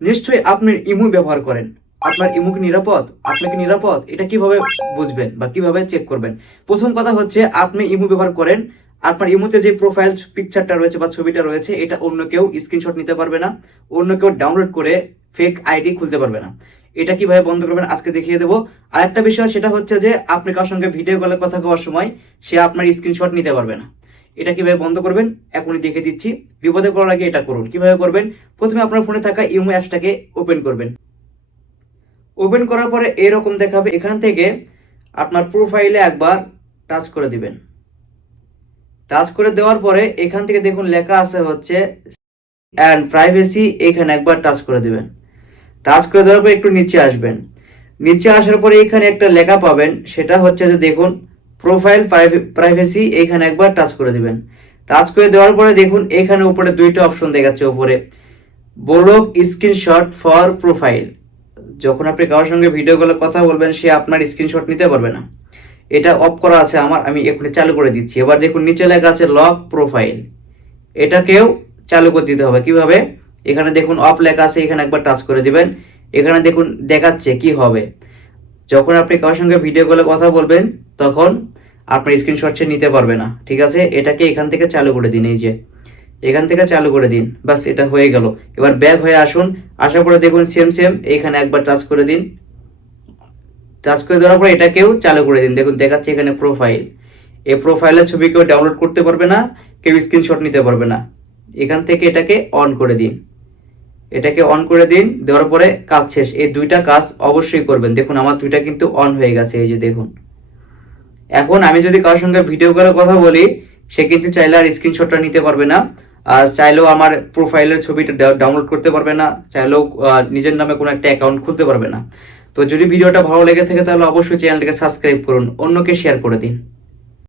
নিশ্চয়ই আপনি ইমো ব্যবহার করেন। আপনার ইমো কি নিরাপদ? আপনি কি নিরাপদ? এটা কিভাবে বুঝবেন বা কিভাবে চেক করবেন? প্রথম কথা হচ্ছে, আপনি ইমো ব্যবহার করেন, আপনার ইমোতে যে প্রোফাইল পিকচারটা রয়েছে বা ছবিটা রয়েছে, এটা অন্য কেউ স্ক্রিনশট নিতে পারবে না, অন্য কেউ ডাউনলোড করে ফেক আইডি খুলতে পারবে না। এটা কিভাবে বন্ধ করবেন আজকে দেখিয়ে দেবো। আর একটা বিষয়, সেটা হচ্ছে যে আপনি কারোর সঙ্গে ভিডিও কলে কথা কওয়ার সময় সে আপনার স্ক্রিনশট নিতে পারবে না। এটা কিভাবে বন্ধ করবেন এখনই দেখে দিচ্ছি। বিপদে পড়ার আগে এটা করুন। কিভাবে করবেন? প্রথমে আপনার ফোনে থাকা ইমো অ্যাপসটাকে ওপেন করবেন। ওপেন করার পরে এরকম দেখাবে, এখান থেকে আপনার প্রোফাইলে একবার টাচ করে দিবেন। টাচ করে দেওয়ার পরে এখান থেকে দেখুন লেখা আছে হচ্ছে অ্যান্ড প্রাইভেসি, এখানে একবার টাচ করে দিবেন। টাচ করে দেওয়ার পর একটু নিচে আসবেন। নিচে আসার পরে এখানে একটা লেখা পাবেন, সেটা হচ্ছে যে দেখুন প্রোফাইল প্রাইভেসি, এখানে একবার টাচ করে দিবেন। টাচ করে দেওয়ার পরে দেখুন এখানে উপরে দুইটা অপশন দেখাচ্ছে উপরে, ব্লক স্ক্রিনশট ফর প্রোফাইল। যখন আপনি কারোর সঙ্গে ভিডিও কলে কথা বলবেন, সে আপনার স্ক্রিনশট নিতে পারবে না। এটা অফ করা আছে আমার, আমি এখনই চালু করে দিচ্ছি। এবার দেখুন নিচে লেখা আছে লক প্রোফাইল, এটাকেও চালু করে দিতে হবে। কিভাবে? এখানে দেখুন অফ লেখা আছে, এখানে একবার টাচ করে দিবেন। এখানে দেখুন দেখাচ্ছে কি হবে, যখন আপনি কারোর সঙ্গে ভিডিও কলে কথা বলবেন তখন আপনার স্ক্রিনশট সে নিতে পারবে না। ঠিক আছে, এটাকে এখান থেকে চালু করে দিন। এই যে এখান থেকে চালু করে দিন, বাস এটা হয়ে গেল। এবার ব্যাক হয়ে আসুন, আসার পরে দেখুন সেম সেম এইখানে একবার টাচ করে দিন। টাচ করে দেওয়ার পরে এটাকেও চালু করে দিন। দেখুন দেখাচ্ছে এখানে প্রোফাইল, এই প্রোফাইলের ছবি কেউ ডাউনলোড করতে পারবে না, কেউ স্ক্রিনশট নিতে পারবে না। এখান থেকে এটাকে অন করে দিন। এটাকে অন করে দিন, দেওয়ার পরে কাজ শেষ। এই দুইটা কাজ অবশ্যই করবেন। দেখুন আমার দুইটা কিন্তু অন হয়ে গেছে, এই যে দেখুন। এখন আমি যদি কারোর সঙ্গে ভিডিও কলে কথা বলি, সে কিন্তু চাইলে আর স্ক্রিনশটটা নিতে পারবে না, আর চাইলেও আমার প্রোফাইলের ছবিটা ডাউনলোড করতে পারবে না, চাইলেও নিজের নামে কোনো একটা অ্যাকাউন্ট খুলতে পারবে না। তো যদি ভিডিওটা ভালো লেগে থাকে তাহলে অবশ্যই চ্যানেলটাকে সাবস্ক্রাইব করুন, অন্যকে শেয়ার করে দিন।